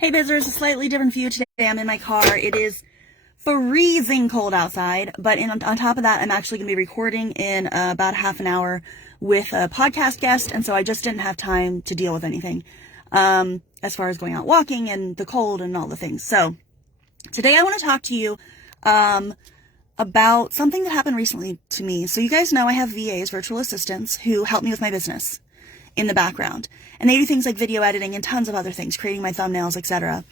Hey Bizzers, a slightly different view today. I'm in my car. It is freezing cold outside, but on top of that, I'm actually going to be recording in about half an hour with a podcast guest, and so I just didn't have time to deal with anything as far as going out walking and the cold and all the things. So today I want to talk to you about something that happened recently to me. So you guys know I have VAs, virtual assistants, who help me with my business in the background. And they do things like video editing and tons of other things, creating my thumbnails, etc.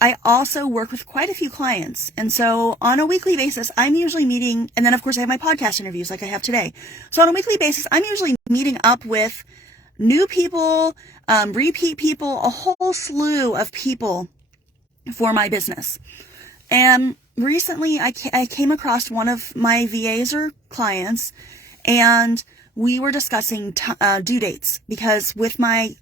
I also work with quite a few clients. And so on a weekly basis, I'm usually meeting, and then of course I have my podcast interviews like I have today. So on a weekly basis, I'm usually meeting up with new people, repeat people, a whole slew of people for my business. And recently I came across one of my VAs or clients, and we were discussing due dates, because with my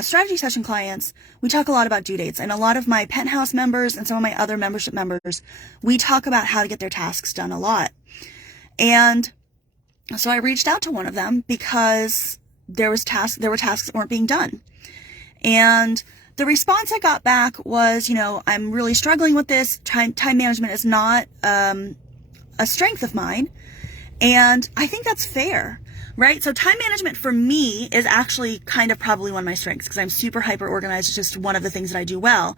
strategy session clients, we talk a lot about due dates, and a lot of my penthouse members and some of my other membership members, we talk about how to get their tasks done a lot. And so I reached out to one of them because there were tasks that weren't being done. And the response I got back was, I'm really struggling with this. Time management is not a strength of mine. And I think that's fair, right? So time management for me is actually kind of probably one of my strengths, because I'm super hyper organized. It's just one of the things that I do well.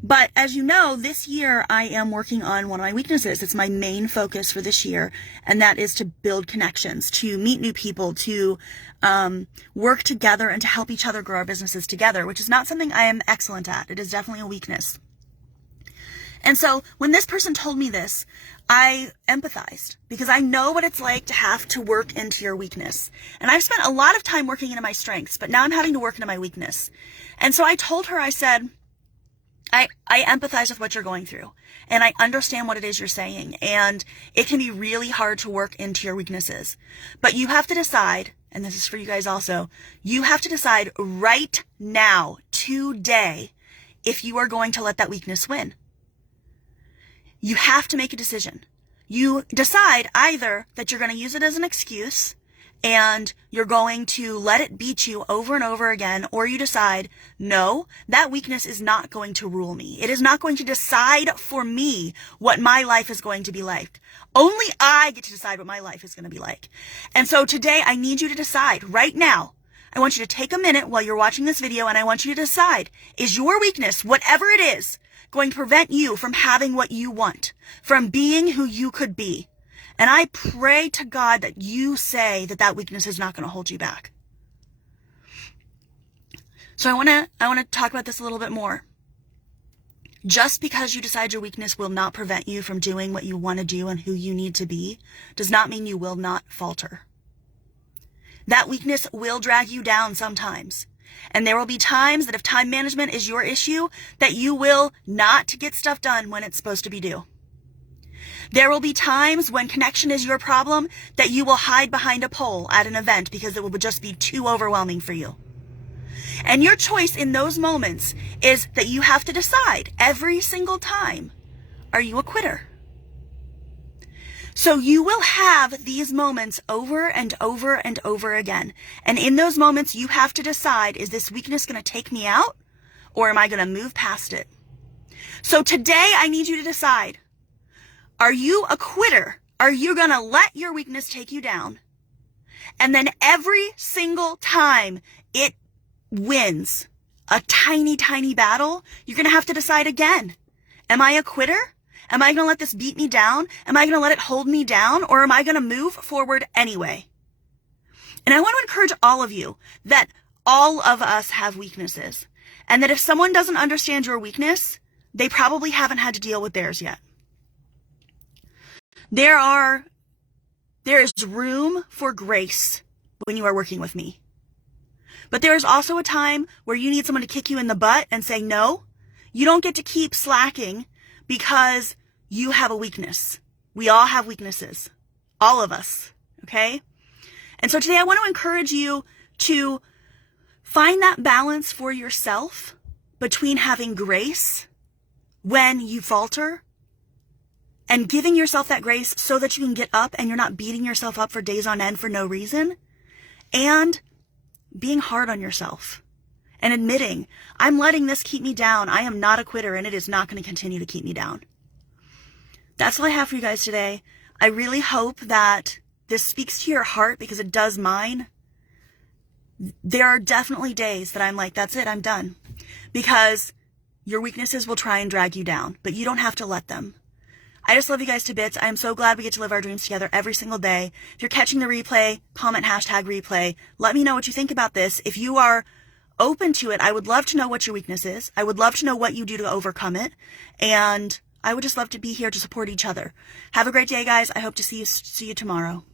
But as you know, this year I am working on one of my weaknesses. It's my main focus for this year, and that is to build connections, to meet new people, to work together, and to help each other grow our businesses together, which is not something I am excellent at. It is definitely a weakness. And so when this person told me this, I empathized, because I know what it's like to have to work into your weakness. And I've spent a lot of time working into my strengths, but now I'm having to work into my weakness. And so I told her, I said, I empathize with what you're going through, and I understand what it is you're saying, and it can be really hard to work into your weaknesses. But you have to decide, and this is for you guys also, you have to decide right now, today, if you are going to let that weakness win. You have to make a decision. You decide either that you're going to use it as an excuse and you're going to let it beat you over and over again, or you decide, no, that weakness is not going to rule me. It is not going to decide for me what my life is going to be like. Only I get to decide what my life is going to be like. And so today I need you to decide right now. I want you to take a minute while you're watching this video, and I want you to decide, is your weakness, whatever it is, going to prevent you from having what you want, from being who you could be? And I pray to God that you say that that weakness is not going to hold you back. So I want to talk about this a little bit more. Just because you decide your weakness will not prevent you from doing what you want to do and who you need to be, does not mean you will not falter. That weakness will drag you down sometimes. And there will be times that if time management is your issue, that you will not get stuff done when it's supposed to be due. There will be times when connection is your problem that you will hide behind a pole at an event because it will just be too overwhelming for you. And your choice in those moments is that you have to decide every single time, are you a quitter? So you will have these moments over and over and over again. And in those moments, you have to decide, is this weakness going to take me out, or am I going to move past it? So today I need you to decide, are you a quitter? Are you going to let your weakness take you down? And then every single time it wins a tiny, tiny battle, you're going to have to decide again. Am I a quitter? Am I going to let this beat me down? Am I going to let it hold me down? Or am I going to move forward anyway? And I want to encourage all of you that all of us have weaknesses. And that if someone doesn't understand your weakness, they probably haven't had to deal with theirs yet. There is room for grace when you are working with me. But there is also a time where you need someone to kick you in the butt and say, no, you don't get to keep slacking because you have a weakness. We all have weaknesses. All of us. Okay? And so today I want to encourage you to find that balance for yourself between having grace when you falter and giving yourself that grace so that you can get up and you're not beating yourself up for days on end for no reason, and being hard on yourself and admitting, I'm letting this keep me down. I am not a quitter, and it is not going to continue to keep me down. That's all I have for you guys today. I really hope that this speaks to your heart, because it does mine. There are definitely days that I'm like, that's it, I'm done. Because your weaknesses will try and drag you down, but you don't have to let them. I just love you guys to bits. I am so glad we get to live our dreams together every single day. If you're catching the replay, comment #replay. Let me know what you think about this. If you are open to it, I would love to know what your weakness is. I would love to know what you do to overcome it. And I would just love to be here to support each other. Have a great day, guys. I hope to see you tomorrow.